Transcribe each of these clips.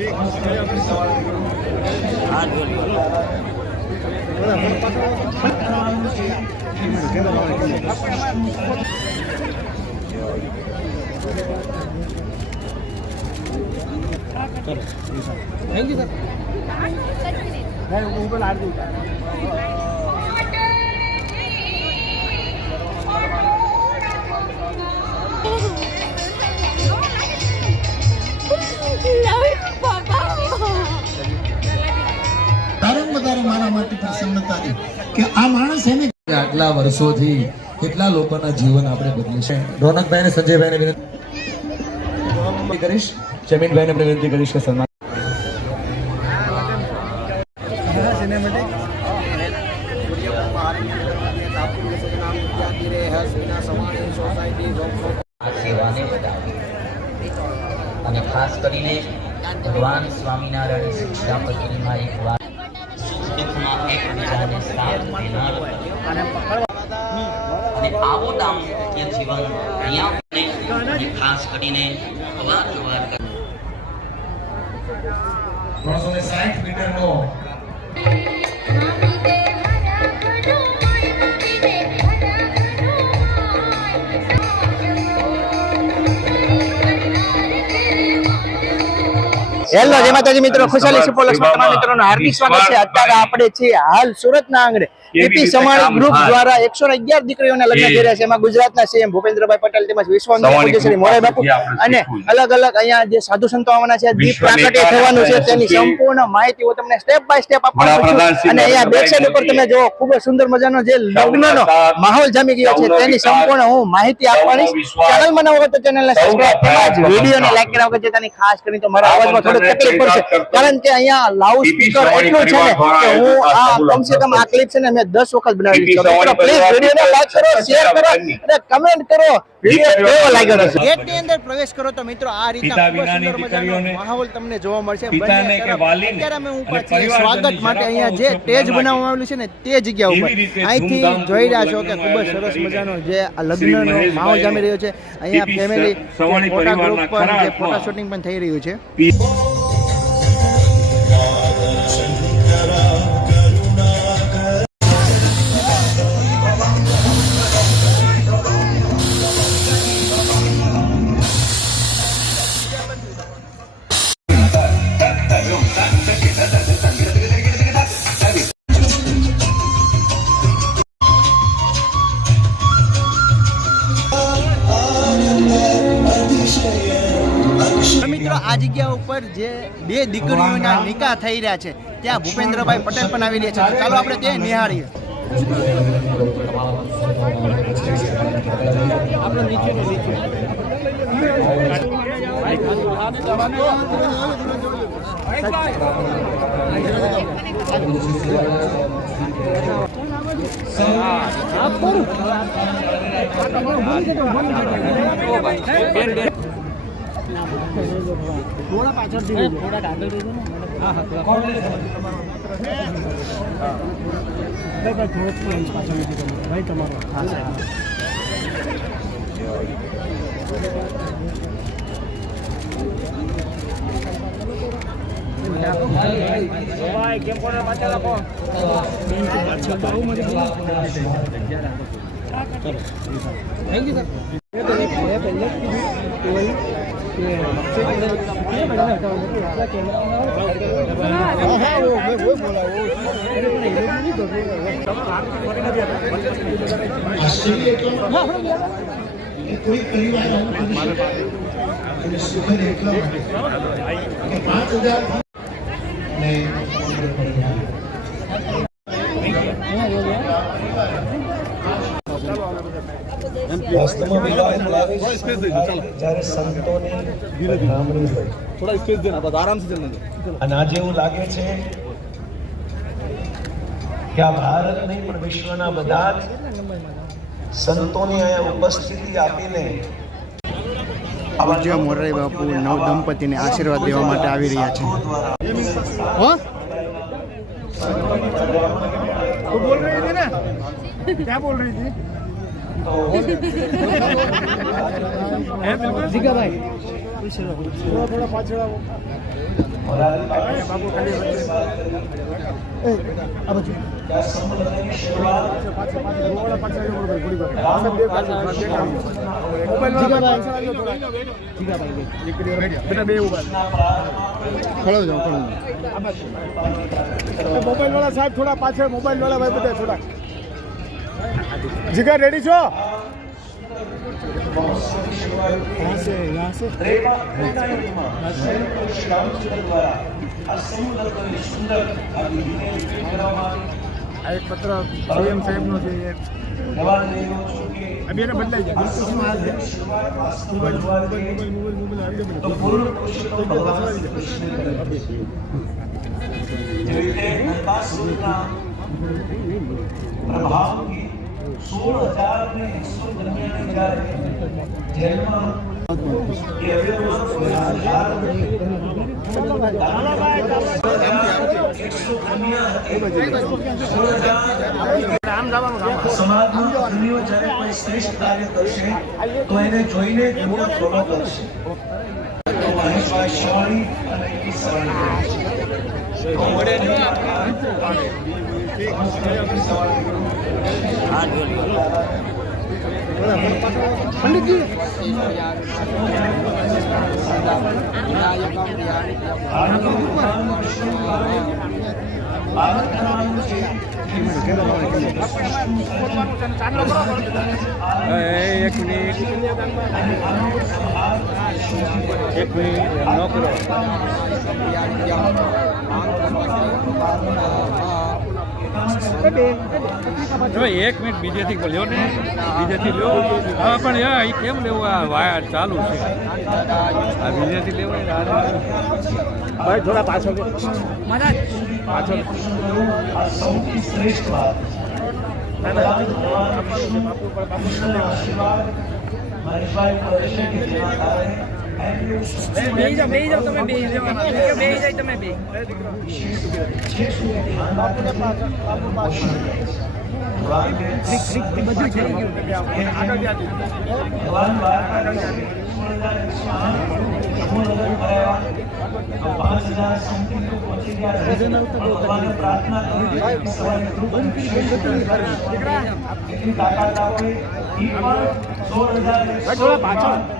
Thank you sir मैं ऊपर ला दूँ Love it. વધારે મારા માટે પ્રસન્નતા કે આ માણસ એને આટલા વર્ષોથી કેટલા લોકોના જીવન આપણે બદલ્યું છે? રોનકભાઈ ને સંજયભાઈ ને વિનંતી કરીશ. જમીનભાઈ ને વિનંતી કરીશ કે સન્માન અને ખાસ કરીને ભગવાન સ્વામિનારાયણ શિક્ષાપતિમાં એક વાત અને આવો દાંપત્ય જીવન અહીંયા ખાસ કરીને અવારનવાર ત્રણસો હેલો જય માતાજી મિત્રો ખુશાલી સુપોલક્ષ્મી તમામ મિત્રોનું હાર્દિક સ્વાગત છે. અત્યારે આપણે છીએ હાલ સુરતના આંગણે. પીપી સમાણી ગ્રુપ દ્વારા એકસો અગિયાર દીકરીઓના લગ્ન રહ્યા છે. એમાં ગુજરાતના સીએમ ભૂપેન્દ્રભાઈ પટેલ તેમજ વિશ્વના પૂજ્ય મોરારી બાપુ અને અલગ અલગ અહીંયા જે સાધુ સંતો આવવાના છે દીપ પ્રાગટ્ય થવાનું છે તેની સંપૂર્ણ માહિતી હું તમને સ્ટેપ બાય સ્ટેપ આપવાનું છું. અને અહીંયા બેક સાઈડ ઉપર તમે જો ખૂબ જ સુંદર મજાનો જે લગ્નનો માહોલ જામી ગયો છે તેની સંપૂર્ણ હું માહિતી આપવાની ચેનલ મને તો ચેનલને સબસ્ક્રાઇબ તેમજ વિડીયોને લાઈક કર્યા વગર તેની ખાસ કરીને તો મારા અવાજમાં થોડું તકલીફ પડશે. કારણ કે અહીંયા લાઉડ સ્પીકર એટલું છે ને કે હું આ કમસે કમ આ ક્લિપ છે ને મેં 10 વખત બનાવી પ્લીઝ વિડીયોને લાઈક કરો શેર કરો અને કમેન્ટ કરો. વીડિયો કેવો લાગ્યો ગેટની અંદર પ્રવેશ કરો તો મિત્રો આ રીતના ખૂબ સુંદર મજાનો માહોલ તમને જોવા મળશે. અત્યારે અમે ઉપર છીએ સ્વાગત માટે અહીંયા જે સ્ટેજ બનાવવામાં આવેલું છે ને તે જગ્યા ઉપર. અહીંથી જોઈ રહ્યા છો કે ખૂબ જ સરસ મજાનો જે આ લગ્નનો માહોલ જામી રહ્યો છે. અહીંયા ફેમિલી સવાણી ફોટા પરિવારના ગ્રુપ પર ખરા જે ફોટા શૂટિંગ પણ થઈ રહ્યું છે. જગ્યા ઉપર જે બે દીકરીઓના નિકાહ થઈ રહ્યા છે ત્યાં ભૂપેન્દ્રભાઈ પટેલ પણ આવી રહ્યા છે. ચાલો આપણે તે નિહાળીએ. આપણે નીચે ને નીચે થોડા પાછળથી થોડા આગળ દીધું ને? હા હા ભાઈ ભાઈ ઇંચ પાછળ દીધું ભાઈ તમારો. હા સાહેબ. થેન્ક યુ સર આશ્ચર્ય એટલા માટે કે કોઈ પરિવાર આવું કરી શકે અને સુખદ એટલા માટે કે પાંચ હજાર ને પરિવાર એવું લાગે છે સંતોની અહીંયા ઉપસ્થિતિ આપીને પૂજ્ય મોરારી બાપુ નવ દંપતીને આશીર્વાદ દેવા માટે આવી રહ્યા છે. બોલ રહી હતી ને? ક્યાં બોલ રહી હતી? જીગાભાઈ થોડા થોડા પાછળ આવો મોબાઈલ વાળા સાહેબ થોડા પાછળ મોબાઈલ વાળા ભાઈ બધા થોડા. જીગા રેડી છો આ એક પત્ર સીએમ સાહેબ નો છે એક આ બેને બદલાઈ જાય મોબાઈલ સમાજમાં અન્યો જ્યારે કોઈ શ્રેષ્ઠ કાર્ય કરશે તો એને જોઈને એમનો ફોલો કરશે મહેશભાઈ અને સવાણી એક મિનિટ એક મિનિટ નો કરો હવે એક મિનિટ બીજેથી લ્યો ને? બીજેથી લ્યો હા પણ યા એ કેમ લેવું? આ વાયર ચાલુ છે. આ બીજેથી લેવું ભાઈ થોડા પાછળ પાછળ. શ્રેષ્ઠ વાત આશીર્વાદ મહેશભાઈ કરશે કે જેના કારણે બેહી જાઓ બેહી જાઓ તમે બેહી જાઓ બેહી જાય તમે બે થોડા પાછળ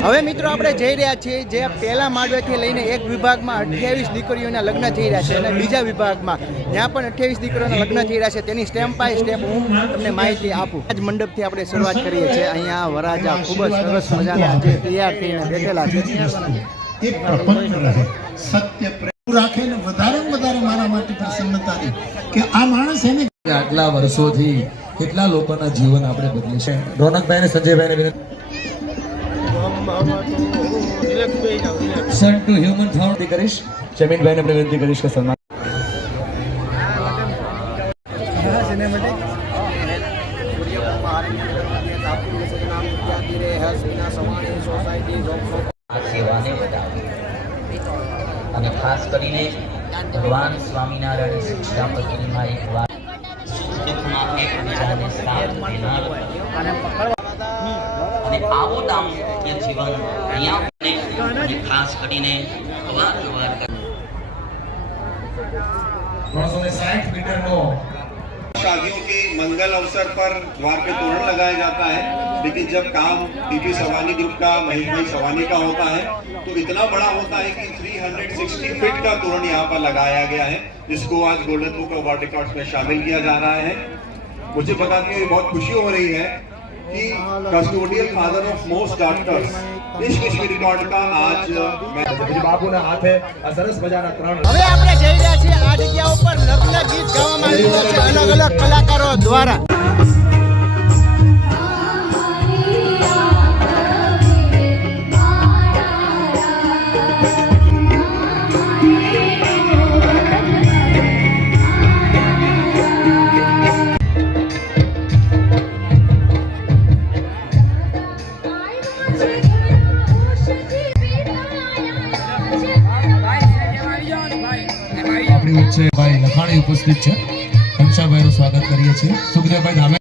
હવે મિત્રો આપણે જઈ રહ્યા છીએ જે પહેલા માંડવેથી લઈને એક વિભાગમાં અઠ્યાવીસ દીકરીઓના લગ્ન થઈ રહ્યા છે અને બીજા વિભાગમાં જ્યાં પણ અઠ્યાવીસ દીકરીઓના લગ્ન થઈ રહ્યા છે તેની સ્ટેપ બાય સ્ટેપ હું તમને માહિતી આપું. આજ મંડપથી આપણે શરૂઆત કરીએ છીએ. અહીંયા વરાજા ખૂબ જ સરસ મજાના જે તૈયાર થઈને બેઠેલા છે. સત્ય રાખે ને વધારે વધારે મારા માટે પ્રસન્નતા કે આ માણસ એને આટલા વર્ષોથી કેટલા લોકોના જીવન આપણે બદલી છે રોનકભાઈ અને સંજયભાઈને સન ટુ હ્યુમન થાઉન્ડ કરીશ. જમીનભાઈને આપણે વિનંતી કરીશ કે સન્માન. અને ખાસ કરીને ભગવાન સ્વામિનારાયણ પત્રીમાં એક વાત અને આવો દાંપત્ય જીવન અહીંયા બને અને ખાસ કરીને અવારનવાર ત્રણસો ને સાઠ મીટરનો शादियों के मंगल अवसर पर द्वार पे तोरण लगाया जाता है लेकिन जब काम पीपी सवानी ग्रुप का महेश भाई सवानी का होता है तो इतना बड़ा होता है कि 360 फीट का तोरण यहाँ पर लगाया गया है जिसको आज golden book of world records में शामिल किया जा रहा है मुझे बता के बहुत खुशी हो रही है कि custodial father of most doctors इस विश्व रिकॉर्ड का आज मैं બાબુના હાથે આ સરસ મજાના ત્રણ હવે આપણે જઈ રહ્યા છીએ આ જગ્યા ઉપર લગ્ન ગીત ગાવામાં આવી રહ્યા છે અલગ અલગ કલાકારો દ્વારા ભાઈ લખાણી ઉપસ્થિત છે. ઘનશ્યામભાઈનું સ્વાગત કરીએ છીએ. સુખદેવભાઈ ધામે